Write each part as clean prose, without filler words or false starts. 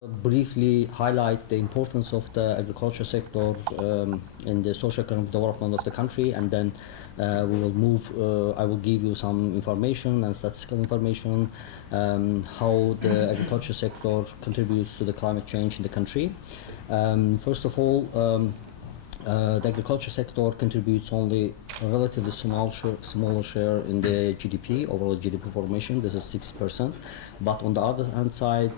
Briefly highlight the importance of the agriculture sector in the socio-economic development of the country, and then we will move. I will give you some information and statistical information how the agriculture sector contributes to the climate change in the country. First of all, the agriculture sector contributes only a relatively smaller share in the GDP, overall GDP formation. This is 6%. But on the other hand side,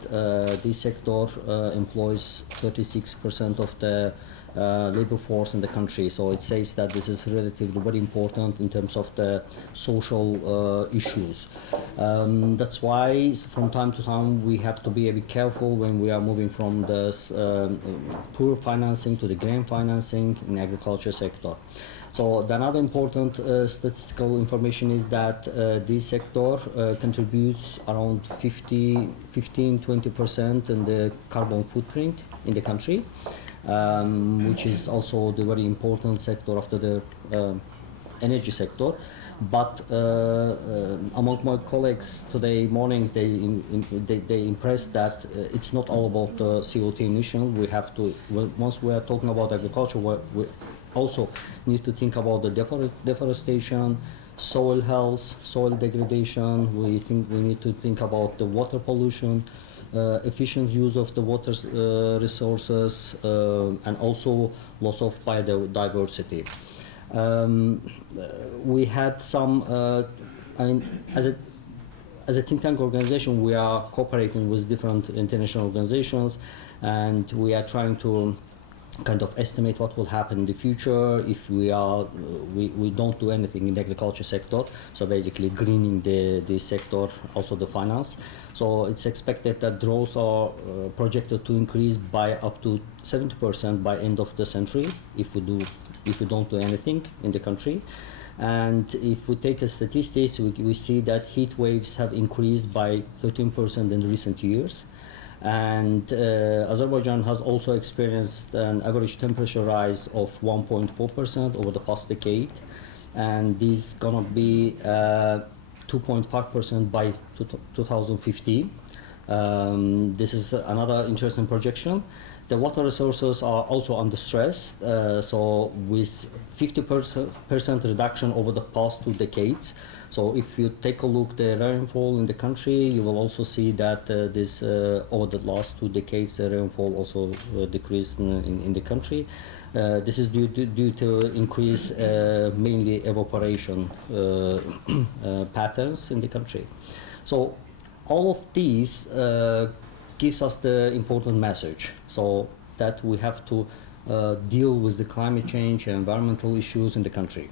this sector employs 36% of the labor force in the country. So it says that this is relatively very important in terms of the social issues. That's why from time to time we have to be a bit careful when we are moving from this poor financing to the green financing in the agriculture sector. So the another important statistical information is that this sector contributes around 15-20% in the carbon footprint in the country, which is also the very important sector after the energy sector. But among my colleagues today morning, they impressed that it's not all about the CO2 emission. We have to, once we are talking about agriculture, we also need to think about the deforestation, soil health, soil degradation. We need to think about the water pollution, efficient use of the water resources, and also loss of biodiversity. We had some, I mean, as a think tank organization, we are cooperating with different international organizations, and we are trying to kind of estimate what will happen in the future if we don't do anything in the agriculture sector. So basically greening the sector, also the finance. So it's expected that growth are projected to increase by up to 70% by end of the century if we don't do anything in the country. And if we take a statistics, we see that heat waves have increased by 13% in recent years. And Azerbaijan has also experienced an average temperature rise of 1.4% over the past decade, and this is gonna be 2.5% by 2050. This is another interesting projection. The water resources are also under stress, so with 50% reduction over the past 2 decades. So if you take a look at the rainfall in the country, you will also see that this over the last 2 decades, the rainfall also decreased in the country. This is due to increase mainly evaporation patterns in the country. So all of these gives us the important message, so that we have to deal with the climate change and environmental issues in the country.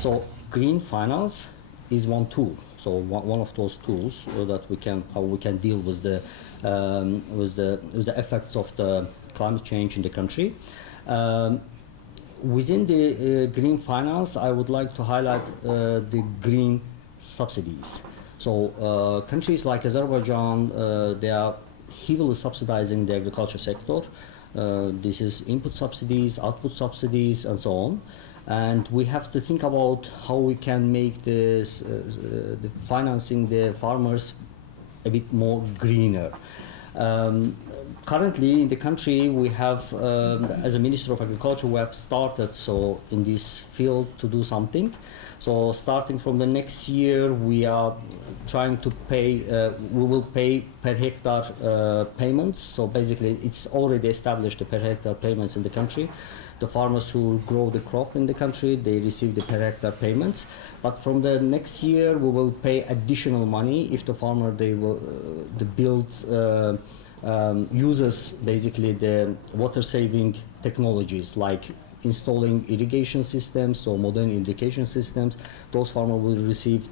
So green finance is one tool. So one of those tools that how we can deal with the effects of the climate change in the country. Within the green finance, I would like to highlight the green subsidies. So countries like Azerbaijan, they are heavily subsidizing the agriculture sector. This is input subsidies, output subsidies, and so on. And we have to think about how we can make this, the financing the farmers a bit more greener. Currently in the country we have, as a Minister of Agriculture, we have started in this field to do something. So starting from the next year, we are trying to pay, we will pay per hectare payments. So basically it's already established the per hectare payments in the country. The farmers who grow the crop in the country, they receive the per hectare payments. But from the next year, we will pay additional money if the farmer uses basically the water saving technologies like installing irrigation systems, so modern irrigation systems. Those farmers will receive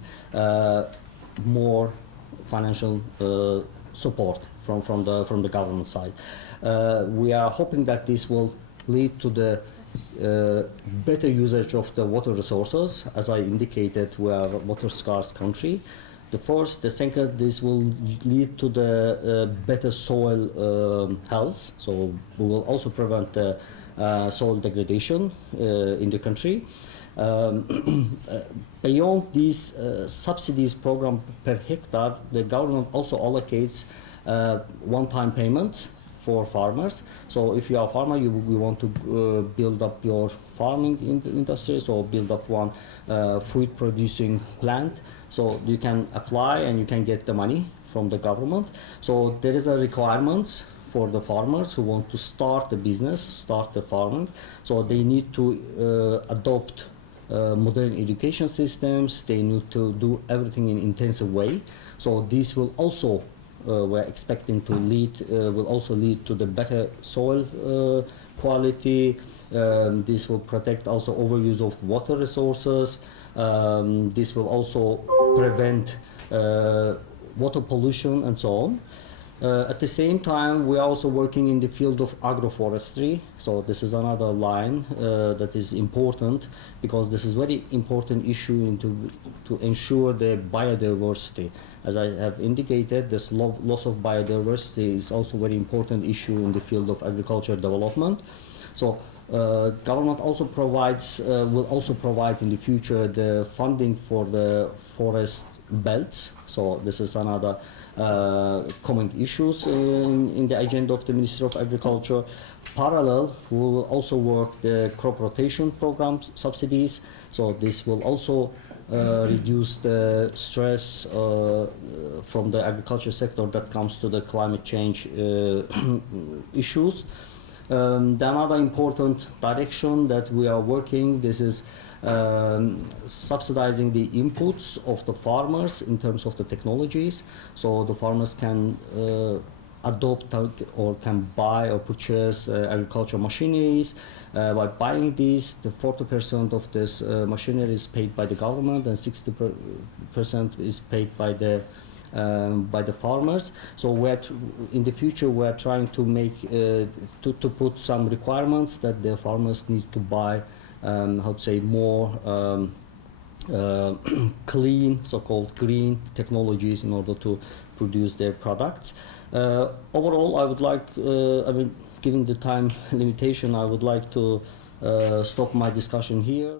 more financial support from the government side. We are hoping that this will lead to the better usage of the water resources. As I indicated, we are a water scarce country. The first, the second, this will lead to the better soil health. So we will also prevent soil degradation in the country. Beyond these subsidies program per hectare, the government also allocates one-time payments for farmers. So if you are a farmer, you want to build up your farming industry, so build up one food producing plant. So you can apply and you can get the money from the government. So there is a requirements for the farmers who want to start the business, start the farming. So they need to adopt modern education systems. They need to do everything in intensive way. So this will also we're expecting to will also lead to the better soil quality. This will protect also overuse of water resources. This will also prevent water pollution and so on. At the same time, we are also working in the field of agroforestry. So this is another line that is important, because this is very important issue to ensure the biodiversity. As I have indicated, this loss of biodiversity is also very important issue in the field of agriculture development. So government also provides, will also provide in the future the funding for the forest belts. So this is another common issues in the agenda of the Ministry of Agriculture. Parallel, we will also work the crop rotation program subsidies. So this will also reduce the stress from the agriculture sector that comes to the climate change issues. The another important direction that we are working, this is subsidizing the inputs of the farmers in terms of the technologies. So the farmers can adopt or can buy or purchase agricultural machineries. By buying these, the 40% of this machinery is paid by the government and 60% is paid by the farmers. So in the future we're trying to make to put some requirements that the farmers need to buy how to say more clean, so-called green technologies in order to produce their products. Overall, I would like, I mean, given the time limitation, I would like to stop my discussion here.